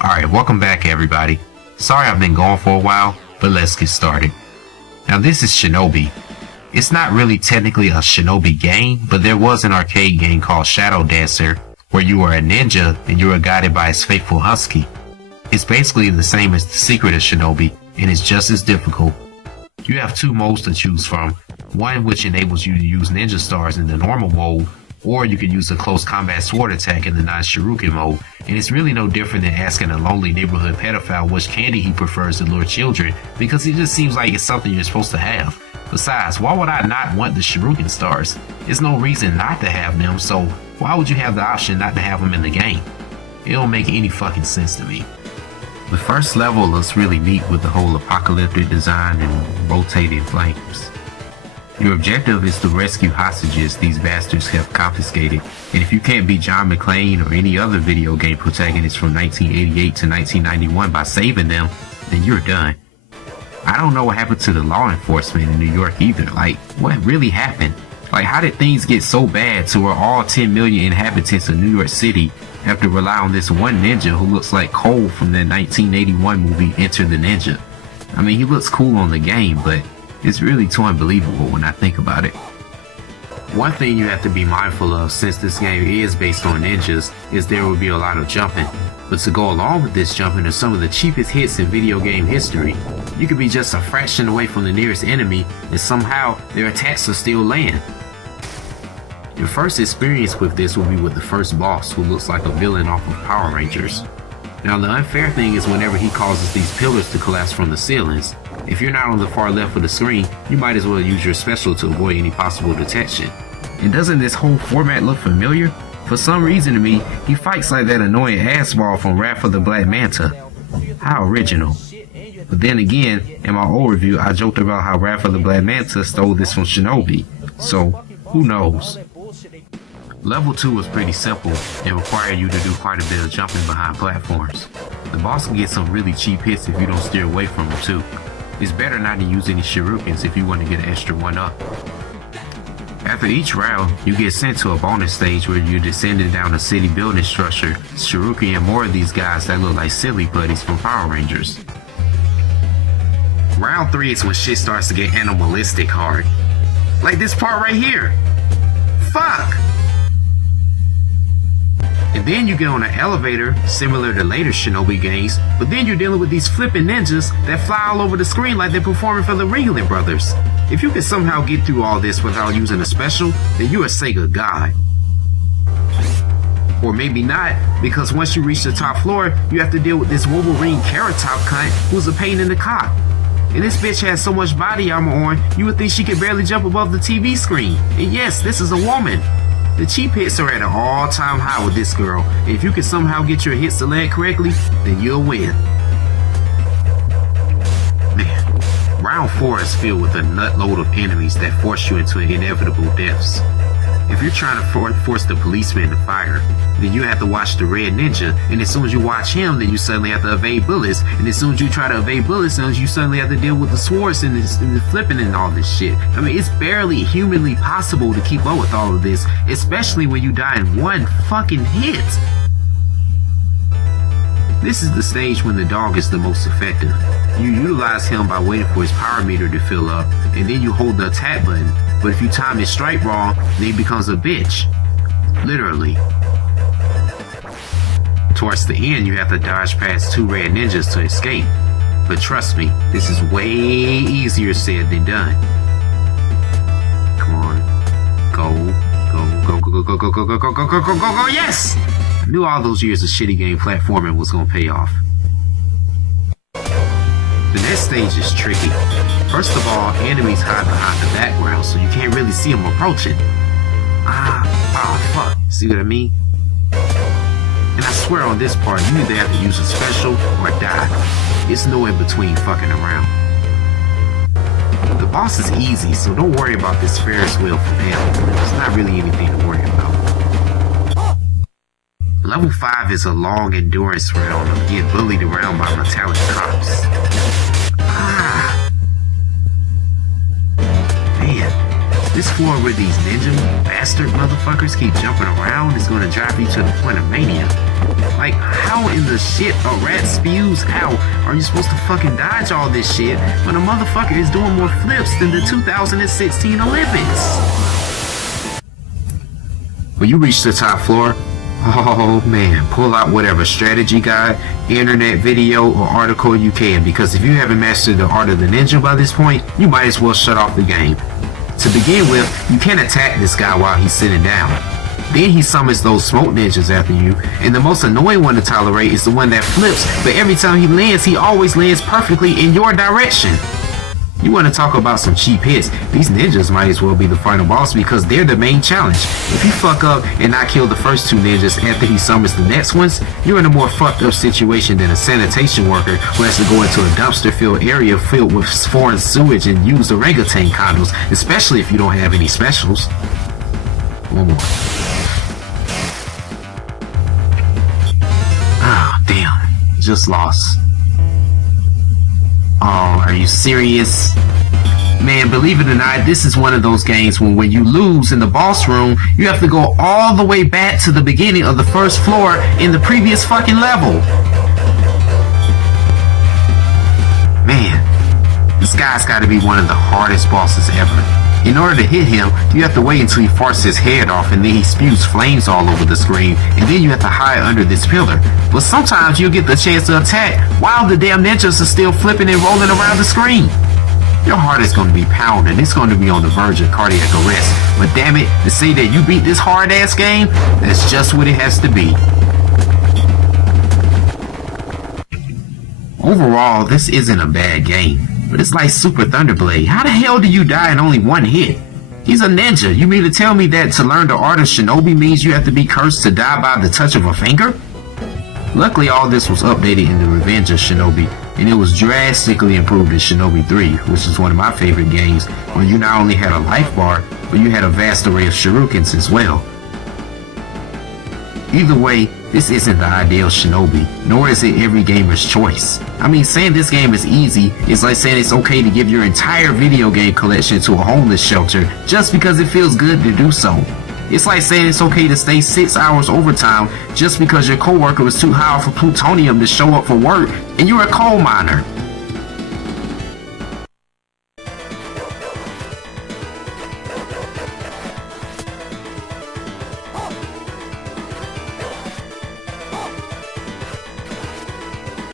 Alright, welcome back everybody. Sorry I've been gone for a while, but let's get started. Now this is Shinobi. It's not really technically a Shinobi game, but there was an arcade game called Shadow Dancer, where you were a ninja and you were guided by his faithful husky. It's basically the same as The Secret of Shinobi, and it's just as difficult. You have two modes to choose from, one which enables you to use ninja stars in the normal mode, or you can use a close combat sword attack in the non-shuriken mode, and it's really no different than asking a lonely neighborhood pedophile which candy he prefers to lure children, because it just seems like it's something you're supposed to have. Besides, why would I not want the shuriken stars? There's no reason not to have them, so why would you have the option not to have them in the game? It don't make any fucking sense to me. The first level looks really neat with the whole apocalyptic design and rotating flames. Your objective is to rescue hostages these bastards have confiscated, and if you can't beat John McClane or any other video game protagonist from 1988 to 1991 by saving them, then you're done. I don't know what happened to the law enforcement in New York either. Like, what really happened? Like, how did things get so bad to where all 10 million inhabitants of New York City have to rely on this one ninja who looks like Cole from the 1981 movie Enter the Ninja? I mean, he looks cool on the game, but it's really too unbelievable when I think about it. One thing you have to be mindful of, since this game is based on ninjas, is there will be a lot of jumping. But to go along with this jumping are some of the cheapest hits in video game history. You could be just a fraction away from the nearest enemy, and somehow their attacks will still land. Your first experience with this will be with the first boss, who looks like a villain off of Power Rangers. Now the unfair thing is whenever he causes these pillars to collapse from the ceilings, if you're not on the far left of the screen, you might as well use your special to avoid any possible detection. And doesn't this whole format look familiar? For some reason to me, he fights like that annoying assball from Wrath of the Black Manta. How original. But then again, in my old review, I joked about how Wrath of the Black Manta stole this from Shinobi. So, who knows? Level 2 was pretty simple and required you to do quite a bit of jumping behind platforms. The boss can get some really cheap hits if you don't steer away from him too. It's better not to use any shurikens if you want to get an extra one up. After each round, you get sent to a bonus stage where you're descending down a city building structure, shuriken more of these guys that look like silly putties from Power Rangers. Round 3 is when shit starts to get animalistic hard. Like this part right here. Fuck! And then you get on an elevator, similar to later Shinobi games, but then you're dealing with these flipping ninjas that fly all over the screen like they're performing for the Ringling Brothers. If you can somehow get through all this without using a special, then you're a Sega god. Or maybe not, because once you reach the top floor, you have to deal with this Wolverine Carrot Top cunt who's a pain in the cock. And this bitch has so much body armor on, you would think she could barely jump above the TV screen. And yes, this is a woman. The cheap hits are at an all-time high with this girl, and if you can somehow get your hits to land correctly, then you'll win. Man, round 4 is filled with a nutload of enemies that force you into inevitable deaths. If you're trying to force the policeman to fire, then you have to watch the red ninja, and as soon as you watch him, then you suddenly have to evade bullets, and as soon as you try to evade bullets, you suddenly have to deal with the swords and the flipping and all this shit. I mean, it's barely humanly possible to keep up with all of this, especially when you die in one fucking hit. This is the stage when the dog is the most effective. You utilize him by waiting for his power meter to fill up, and then you hold the attack button, but if you time his strike wrong, then he becomes a bitch. Literally. Towards the end, you have to dodge past 2 red ninjas to escape. But trust me, this is way easier said than done. Come on. Go, go, go, go, go, go, go, go, go, go, go, go, go, go, yes! I knew all those years of shitty game platforming was gonna pay off. The next stage is tricky. First of all, enemies hide behind the background, so you can't really see them approaching. Fuck. See what I mean? And I swear on this part, you either have to use a special or die. It's no in between fucking around. The boss is easy, so don't worry about this Ferris wheel from hell. It's not really anything to worry about. Level 5 is a long endurance round of getting bullied around by metallic cops. Man, This floor where these ninja bastard motherfuckers keep jumping around is gonna drive you to the point of mania. Like, how in the shit a rat spews out are you supposed to fucking dodge all this shit when a motherfucker is doing more flips than the 2016 Olympics? When you reach the top floor, oh man, pull out whatever strategy guide, internet video, or article you can, because if you haven't mastered the art of the ninja by this point, you might as well shut off the game. To begin with, you can't attack this guy while he's sitting down. Then he summons those smoke ninjas after you, and the most annoying one to tolerate is the one that flips, but every time he lands, he always lands perfectly in your direction. You want to talk about some cheap hits, these ninjas might as well be the final boss because they're the main challenge. If you fuck up and not kill the first two ninjas after he summons the next ones, you're in a more fucked up situation than a sanitation worker who has to go into a dumpster filled area filled with foreign sewage and use orangutan condoms, especially if you don't have any specials. One more. Ah, damn. Just lost. Oh, are you serious? Man, believe it or not, this is one of those games when you lose in the boss room, you have to go all the way back to the beginning of the first floor in the previous fucking level. Man, this guy's gotta be one of the hardest bosses ever. In order to hit him, you have to wait until he farts his head off and then he spews flames all over the screen, and then you have to hide under this pillar. But sometimes you'll get the chance to attack while the damn ninjas are still flipping and rolling around the screen. Your heart is going to be pounding, it's going to be on the verge of cardiac arrest. But damn it, to say that you beat this hard ass game, that's just what it has to be. Overall, this isn't a bad game. But it's like Super Thunderblade. How the hell do you die in only one hit? He's a ninja. You mean to tell me that to learn the art of Shinobi means you have to be cursed to die by the touch of a finger? Luckily, all this was updated in the Revenge of Shinobi, and it was drastically improved in Shinobi 3, which is one of my favorite games, where you not only had a life bar, but you had a vast array of shurikens as well. Either way, this isn't the ideal Shinobi, nor is it every gamer's choice. I mean, saying this game is easy is like saying it's okay to give your entire video game collection to a homeless shelter just because it feels good to do so. It's like saying it's okay to stay 6 hours overtime just because your coworker was too high for plutonium to show up for work and you're a coal miner.